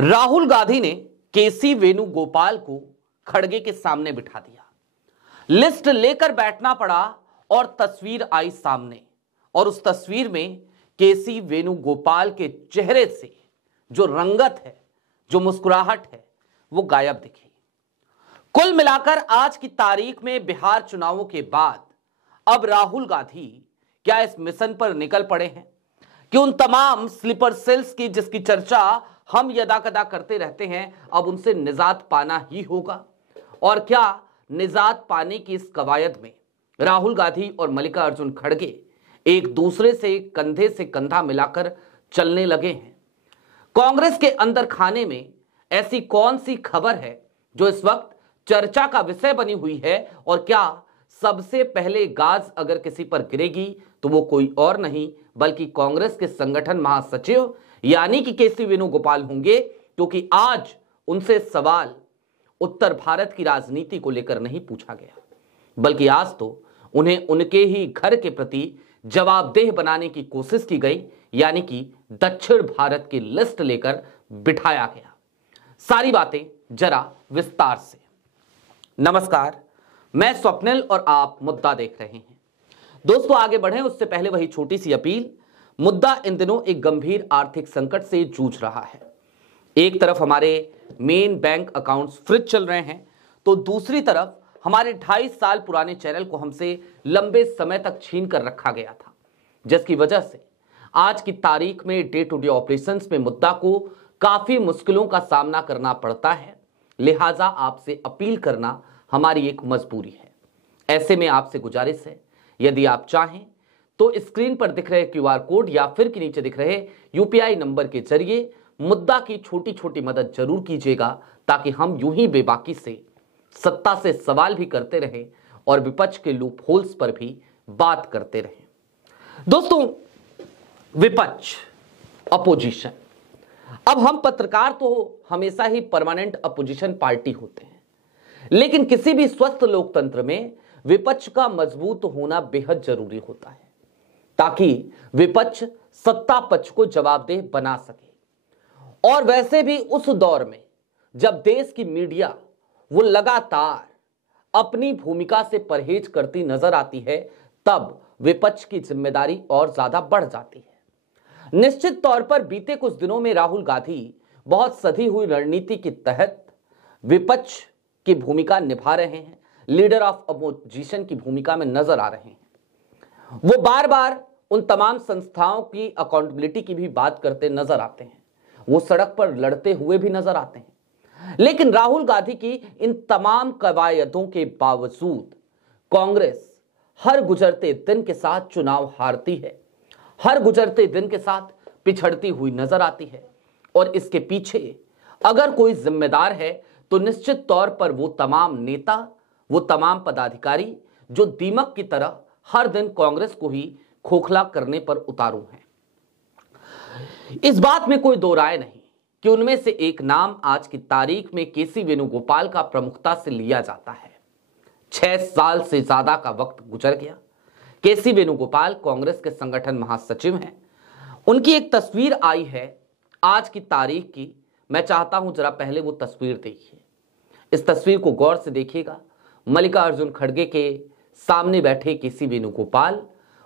राहुल गांधी ने केसी वेणुगोपाल को खड़गे के सामने बिठा दिया। लिस्ट लेकर बैठना पड़ा और तस्वीर आई सामने, और उस तस्वीर में केसी वेणुगोपाल के चेहरे से जो रंगत है, जो मुस्कुराहट है, वो गायब दिखी। कुल मिलाकर आज की तारीख में बिहार चुनावों के बाद अब राहुल गांधी क्या इस मिशन पर निकल पड़े हैं कि उन तमाम स्लीपर सेल्स की जिसकी चर्चा हम यदा कदा करते रहते हैं, अब उनसे निजात पाना ही होगा। और क्या निजात पाने की इस कवायद में राहुल गांधी और मल्लिकार्जुन खड़गे एक दूसरे से कंधा मिलाकर चलने लगे हैं? कांग्रेस के अंदर खाने में ऐसी कौन सी खबर है जो इस वक्त चर्चा का विषय बनी हुई है? और क्या सबसे पहले गाज अगर किसी पर गिरेगी तो वो कोई और नहीं बल्कि कांग्रेस के संगठन महासचिव यानी कि केसी वेणुगोपाल होंगे, क्योंकि आज उनसे सवाल उत्तर भारत की राजनीति को लेकर नहीं पूछा गया, बल्कि आज तो उन्हें उनके ही घर के प्रति जवाबदेह बनाने की कोशिश की गई, यानी कि दक्षिण भारत की लिस्ट लेकर बिठाया गया। सारी बातें जरा विस्तार से। नमस्कार, मैं स्वप्निल और आप मुद्दा देख रहे हैं। दोस्तों, आगे बढ़ें उससे पहले वही छोटी सी अपील। मुद्दा इन दिनों एक गंभीर आर्थिक संकट से जूझ रहा है। एक तरफ हमारे मेन बैंक अकाउंट्स फ्रीज चल रहे हैं, तो दूसरी तरफ हमारे 2.5 साल पुराने चैनल को हमसे लंबे समय तक छीन कर रखा गया था, जिसकी वजह से आज की तारीख में डे टू डे ऑपरेशंस में मुद्दा को काफी मुश्किलों का सामना करना पड़ता है। लिहाजा आपसे अपील करना हमारी एक मजबूरी है। ऐसे में आपसे गुजारिश है, यदि आप चाहें तो स्क्रीन पर दिख रहे क्यूआर कोड या फिर के नीचे दिख रहे यूपीआई नंबर के जरिए मुद्दा की छोटी छोटी मदद जरूर कीजिएगा, ताकि हम यूं ही बेबाकी से सत्ता से सवाल भी करते रहें और विपक्ष के लूप होल्स पर भी बात करते रहें। दोस्तों, विपक्ष, अपोजिशन, अब हम पत्रकार तो हमेशा ही परमानेंट अपोजिशन पार्टी होते हैं, लेकिन किसी भी स्वस्थ लोकतंत्र में विपक्ष का मजबूत होना बेहद जरूरी होता है, ताकि विपक्ष सत्ता पक्ष को जवाबदेह बना सके। और वैसे भी उस दौर में जब देश की मीडिया वो लगातार अपनी भूमिका से परहेज करती नजर आती है, तब विपक्ष की जिम्मेदारी और ज्यादा बढ़ जाती है। निश्चित तौर पर बीते कुछ दिनों में राहुल गांधी बहुत सधी हुई रणनीति के तहत विपक्ष की भूमिका निभा रहे हैं, लीडर ऑफ अपोजिशन की भूमिका में नजर आ रहे हैं। वो बार बार उन तमाम संस्थाओं की अकाउंटेबिलिटी की भी बात करते नजर आते हैं, वो सड़क पर लड़ते हुए भी नजर आते हैं। लेकिन राहुल गांधी की इन तमाम कवायदों के बावजूद कांग्रेस हर गुजरते दिन के साथ चुनाव हारती है, हर गुजरते दिन के साथ पिछड़ती हुई नजर आती है। और इसके पीछे अगर कोई जिम्मेदार है तो निश्चित तौर पर वो तमाम नेता, वो तमाम पदाधिकारी जो दीमक की तरह हर दिन कांग्रेस को ही खोखला करने पर उतारू हैं। इस बात में कोई दो राय नहीं कि उनमें से एक नाम आज की तारीख में केसी वेणुगोपाल का प्रमुखता से लिया जाता है। 6 साल से ज्यादा का वक्त गुजर गया। केसी वेणुगोपाल कांग्रेस के संगठन महासचिव हैं। उनकी एक तस्वीर आई है आज की तारीख की। मैं चाहता हूं जरा पहले वो तस्वीर देखिए। इस तस्वीर को गौर से देखिएगा। मल्लिकार्जुन खड़गे के सामने बैठे केसी वेणुगोपाल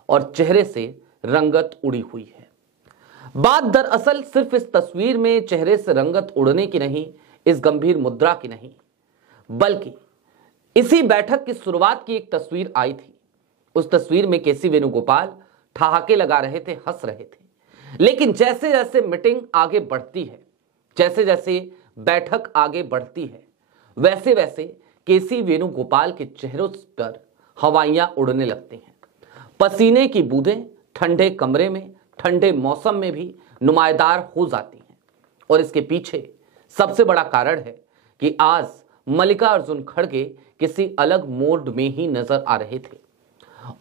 और चेहरे से रंगत उड़ी हुई है। बात दरअसल सिर्फ इस तस्वीर में चेहरे से रंगत उड़ने की नहीं, इस गंभीर मुद्रा की नहीं, बल्कि इसी बैठक की शुरुआत की एक तस्वीर आई थी। उस तस्वीर में केसी वेणुगोपाल ठहाके लगा रहे थे, हंस रहे थे। लेकिन जैसे जैसे मीटिंग आगे बढ़ती है, जैसे जैसे बैठक आगे बढ़ती है, वैसे वैसे केसी वेणुगोपाल के चेहरों पर हवाइयां उड़ने लगती हैं। पसीने की बूंदें ठंडे कमरे में, ठंडे मौसम में भी नुमायदार हो जाती हैं। और इसके पीछे सबसे बड़ा कारण है कि आज मल्लिकार्जुन खड़गे किसी अलग मोड में ही नजर आ रहे थे।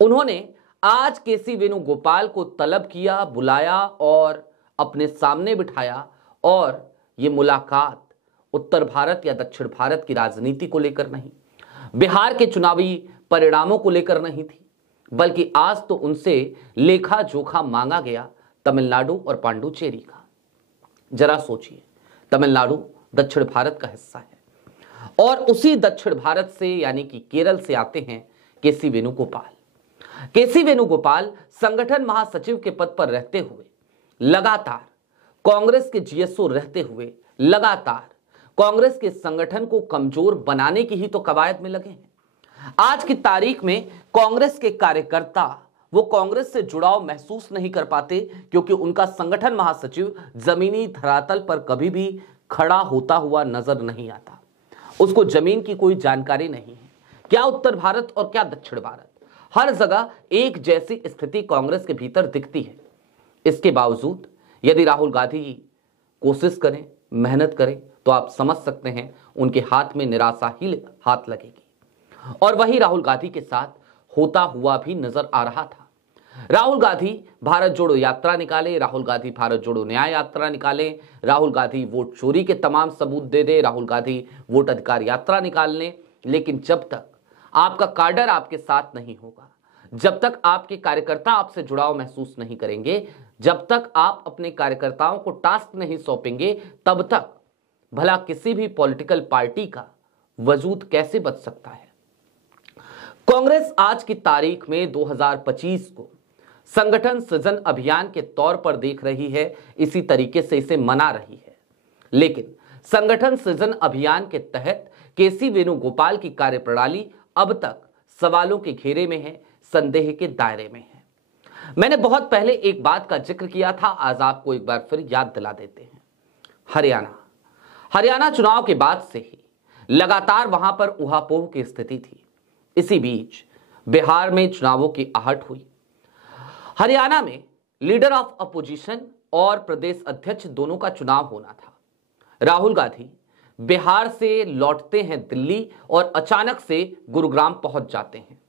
उन्होंने आज केसी वेणुगोपाल को तलब किया, बुलाया और अपने सामने बिठाया। और ये मुलाकात उत्तर भारत या दक्षिण भारत की राजनीति को लेकर नहीं, बिहार के चुनावी परिणामों को लेकर नहीं थी, बल्कि आज तो उनसे लेखा जोखा मांगा गया तमिलनाडु और पांडुचेरी का। जरा सोचिए, तमिलनाडु दक्षिण भारत का हिस्सा है और उसी दक्षिण भारत से यानी कि केरल से आते हैं केसी वेणुगोपाल। केसी वेणुगोपाल संगठन महासचिव के पद पर रहते हुए लगातार कांग्रेस के जीएसओ रहते हुए लगातार कांग्रेस के संगठन को कमजोर बनाने की ही तो कवायद में लगे हैं। आज की तारीख में कांग्रेस के कार्यकर्ता वो कांग्रेस से जुड़ाव महसूस नहीं कर पाते क्योंकि उनका संगठन महासचिव जमीनी धरातल पर कभी भी खड़ा होता हुआ नजर नहीं आता। उसको जमीन की कोई जानकारी नहीं है, क्या उत्तर भारत और क्या दक्षिण भारत, हर जगह एक जैसी स्थिति कांग्रेस के भीतर दिखती है। इसके बावजूद यदि राहुल गांधी कोशिश करें, मेहनत करें तो आप समझ सकते हैं उनके हाथ में निराशा ही हाथ लगेगी। और वही राहुल गांधी के साथ होता हुआ भी नजर आ रहा था। राहुल गांधी भारत जोड़ो यात्रा निकाले, राहुल गांधी भारत जोड़ो न्याय यात्रा निकाले, राहुल गांधी वोट चोरी के तमाम सबूत दे दे, राहुल गांधी वोट अधिकार यात्रा निकाल लें, लेकिन जब तक आपका काडर आपके साथ नहीं होगा, जब तक आपके कार्यकर्ता आपसे जुड़ाव महसूस नहीं करेंगे, जब तक आप अपने कार्यकर्ताओं को टास्क नहीं सौंपेंगे, तब तक भला किसी भी पॉलिटिकल पार्टी का वजूद कैसे बच सकता है। कांग्रेस आज की तारीख में 2025 को संगठन सृजन अभियान के तौर पर देख रही है, इसी तरीके से इसे मना रही है। लेकिन संगठन सृजन अभियान के तहत केसी वेणुगोपाल की कार्यप्रणाली अब तक सवालों के घेरे में है, संदेह के दायरे में है। मैंने बहुत पहले एक बात का जिक्र किया था, आज आपको एक बार फिर याद दिला देते हैं। हरियाणा चुनाव के बाद से ही लगातार वहां पर उहापोह की स्थिति थी। इसी बीच बिहार में चुनावों की आहट हुई। हरियाणा में लीडर ऑफ अपोजिशन और प्रदेश अध्यक्ष दोनों का चुनाव होना था। राहुल गांधी बिहार से लौटते हैं दिल्ली और अचानक से गुरुग्राम पहुंच जाते हैं।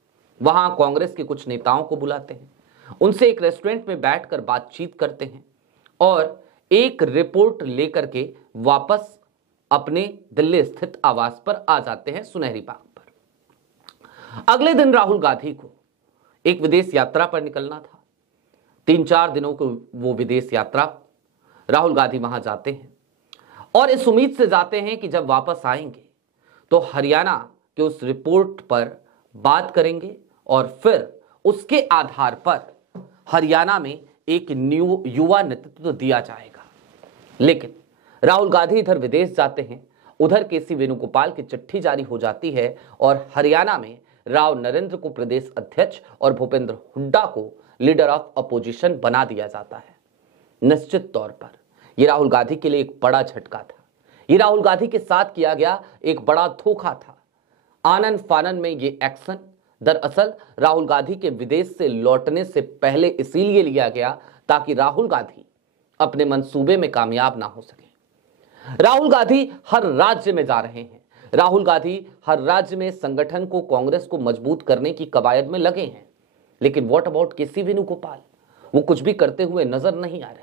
वहां कांग्रेस के कुछ नेताओं को बुलाते हैं, उनसे एक रेस्टोरेंट में बैठकर बातचीत करते हैं और एक रिपोर्ट लेकर के वापस अपने दिल्ली स्थित आवास पर आ जाते हैं, सुनहरी बाग पर। अगले दिन राहुल गांधी को एक विदेश यात्रा पर निकलना था। 3-4 दिनों को वो विदेश यात्रा राहुल गांधी वहां जाते हैं और इस उम्मीद से जाते हैं कि जब वापस आएंगे तो हरियाणा के उस रिपोर्ट पर बात करेंगे और फिर उसके आधार पर हरियाणा में एक युवा नेतृत्व दिया जाएगा। लेकिन राहुल गांधी इधर विदेश जाते हैं, उधर केसी वेणुगोपाल की चिट्ठी जारी हो जाती है और हरियाणा में राव नरेंद्र को प्रदेश अध्यक्ष और भूपेंद्र हुड्डा को लीडर ऑफ अपोजिशन बना दिया जाता है। निश्चित तौर पर यह राहुल गांधी के लिए एक बड़ा झटका था। यह राहुल गांधी के साथ किया गया एक बड़ा धोखा था। आनन फानन में यह एक्शन दरअसल राहुल गांधी के विदेश से लौटने से पहले इसीलिए लिया गया ताकि राहुल गांधी अपने मंसूबे में कामयाब ना हो सके। राहुल गांधी हर राज्य में जा रहे हैं। राहुल गांधी हर राज्य में संगठन को, कांग्रेस को मजबूत करने की कवायद में लगे हैं। लेकिन व्हाट अबाउट केसी वेणुगोपाल, वो कुछ भी करते हुए नजर नहीं आ रहे।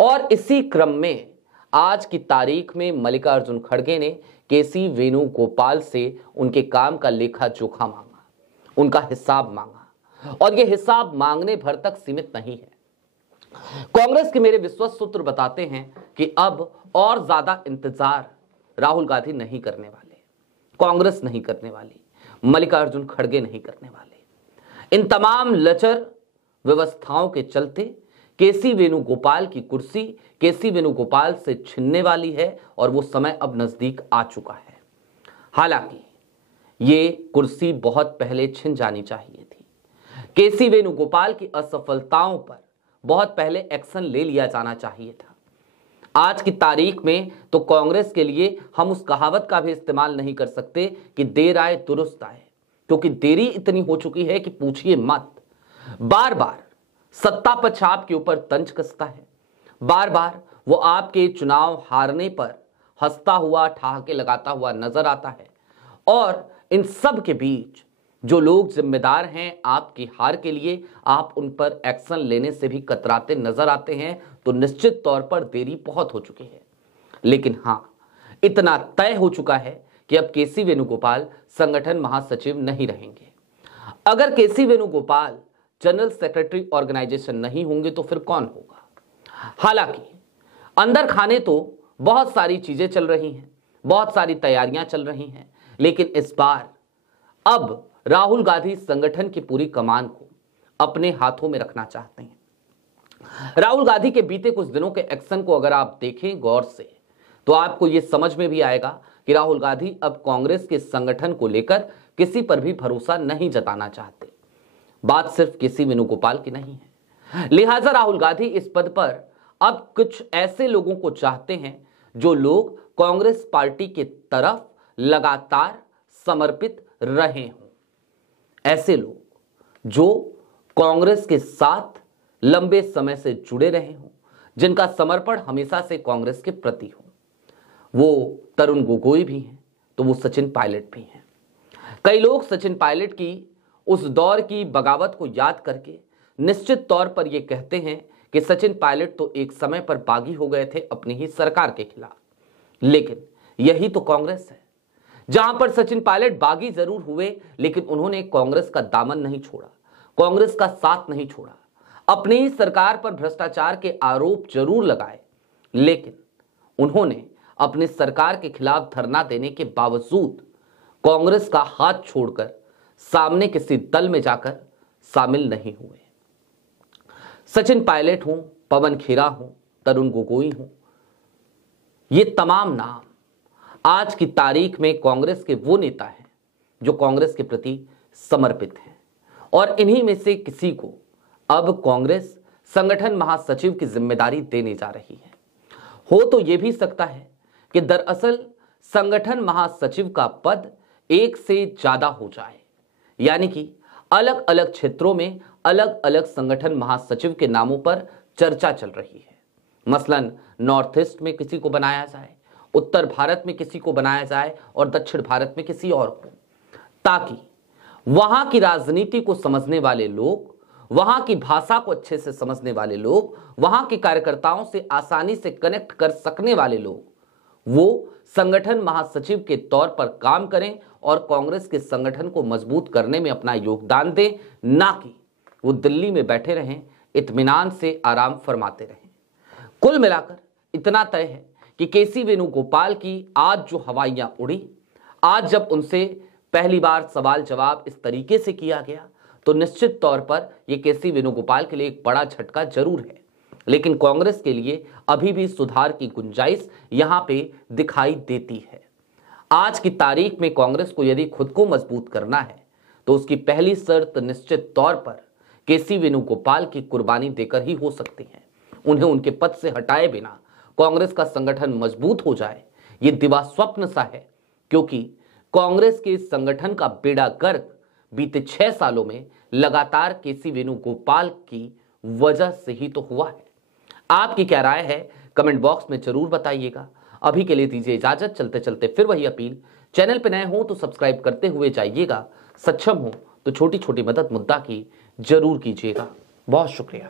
और इसी क्रम में आज की तारीख में मल्लिकार्जुन खड़गे ने केसी वेणुगोपाल से उनके काम का लेखा जोखा मांगा, उनका हिसाब मांगा। और यह हिसाब मांगने भर तक सीमित नहीं है। कांग्रेस के मेरे विश्वस्त सूत्र बताते हैं कि अब और ज्यादा इंतजार राहुल गांधी नहीं करने वाले, कांग्रेस नहीं करने वाली, मल्लिकार्जुन खड़गे नहीं करने वाले। इन तमाम लचर व्यवस्थाओं के चलते केसी वेणुगोपाल की कुर्सी केसी वेणुगोपाल से छिनने वाली है और वो समय अब नजदीक आ चुका है। हालांकि ये कुर्सी बहुत पहले छिन जानी चाहिए थी। केसी वेणुगोपाल की असफलताओं पर बहुत पहले एक्शन ले लिया जाना चाहिए था। आज की तारीख में तो कांग्रेस के लिए हम उस कहावत का भी इस्तेमाल नहीं कर सकते कि देर आए दुरुस्त आए, क्योंकि देरी इतनी हो चुकी है कि पूछिए मत। बार बार सत्ता पक्ष आपके ऊपर तंज कसता है, बार बार वो आपके चुनाव हारने पर हंसता हुआ, ठहाके लगाता हुआ नजर आता है। और इन सब के बीच जो लोग जिम्मेदार हैं आपकी हार के लिए, आप उन पर एक्शन लेने से भी कतराते नजर आते हैं। तो निश्चित तौर पर देरी बहुत हो चुकी है। लेकिन हां, इतना तय हो चुका है कि अब केसी वेणुगोपाल संगठन महासचिव नहीं रहेंगे। अगर केसी वेणुगोपाल जनरल सेक्रेटरी ऑर्गेनाइजेशन नहीं होंगे तो फिर कौन होगा? हालांकि अंदर खाने तो बहुत सारी चीजें चल रही हैं, बहुत सारी तैयारियां चल रही हैं, लेकिन इस बार अब राहुल गांधी संगठन की पूरी कमान को अपने हाथों में रखना चाहते हैं। राहुल गांधी के बीते कुछ दिनों के एक्शन को अगर आप देखें गौर से तो आपको यह समझ में भी आएगा कि राहुल गांधी अब कांग्रेस के संगठन को लेकर किसी पर भी भरोसा नहीं जताना चाहते। बात सिर्फ केसी वेणुगोपाल की नहीं है, लिहाजा राहुल गांधी इस पद पर अब कुछ ऐसे लोगों को चाहते हैं जो लोग कांग्रेस पार्टी के तरफ लगातार समर्पित रहे हों, ऐसे लोग जो कांग्रेस के साथ लंबे समय से जुड़े रहे हों, जिनका समर्पण हमेशा से कांग्रेस के प्रति हो। वो तरुण गोगोई भी हैं तो वो सचिन पायलट भी हैं। कई लोग सचिन पायलट की उस दौर की बगावत को याद करके निश्चित तौर पर यह कहते हैं कि सचिन पायलट तो एक समय पर बागी हो गए थे अपनी ही सरकार के खिलाफ, लेकिन यही तो कांग्रेस है जहां पर सचिन पायलट बागी जरूर हुए लेकिन उन्होंने कांग्रेस का दामन नहीं छोड़ा, कांग्रेस का साथ नहीं छोड़ा, अपनी ही सरकार पर भ्रष्टाचार के आरोप जरूर लगाए, लेकिन उन्होंने अपनी सरकार के खिलाफ धरना देने के बावजूद कांग्रेस का हाथ छोड़कर सामने किसी दल में जाकर शामिल नहीं हुए। सचिन पायलट हूं, पवन खेरा हूं, तरुण गोगोई हूं, ये तमाम नाम आज की तारीख में कांग्रेस के वो नेता हैं जो कांग्रेस के प्रति समर्पित हैं और इन्हीं में से किसी को अब कांग्रेस संगठन महासचिव की जिम्मेदारी देने जा रही है। हो तो यह भी सकता है कि दरअसल संगठन महासचिव का पद एक से ज्यादा हो जाए, यानी कि अलग अलग क्षेत्रों में अलग अलग संगठन महासचिव के नामों पर चर्चा चल रही है। मसलन नॉर्थ ईस्ट में किसी को बनाया जाए, उत्तर भारत में किसी को बनाया जाए और दक्षिण भारत में किसी और को, ताकि वहां की राजनीति को समझने वाले लोग, वहां की भाषा को अच्छे से समझने वाले लोग, वहां के कार्यकर्ताओं से आसानी से कनेक्ट कर सकने वाले लोग वो संगठन महासचिव के तौर पर काम करें और कांग्रेस के संगठन को मजबूत करने में अपना योगदान दें, ना कि वो दिल्ली में बैठे रहें, इत्मीनान से आराम फरमाते रहें। कुल मिलाकर इतना तय है कि केसी वेणुगोपाल की आज जो हवाइयां उड़ी, आज जब उनसे पहली बार सवाल जवाब इस तरीके से किया गया तो निश्चित तौर पर यह केसी वेणुगोपाल के लिए एक बड़ा झटका जरूर है, लेकिन कांग्रेस के लिए अभी भी सुधार की गुंजाइश यहां पे दिखाई देती है। आज की तारीख में कांग्रेस को यदि खुद को मजबूत करना है तो उसकी पहली शर्त निश्चित तौर पर केसी वेणुगोपाल की कुर्बानी देकर ही हो सकती है। उन्हें उनके पद से हटाए बिना कांग्रेस का संगठन मजबूत हो जाए, यह दिवा स्वप्न सा है, क्योंकि कांग्रेस के संगठन का बेड़ा गर्क बीते 6 सालों में लगातार केसी वेणुगोपाल की वजह से ही तो हुआ है। आपकी क्या राय है कमेंट बॉक्स में जरूर बताइएगा। अभी के लिए दीजिए इजाजत, चलते चलते फिर वही अपील, चैनल पे नए हो तो सब्सक्राइब करते हुए जाइएगा, सक्षम हो तो छोटी छोटी मदद मुद्दा की जरूर कीजिएगा। बहुत शुक्रिया।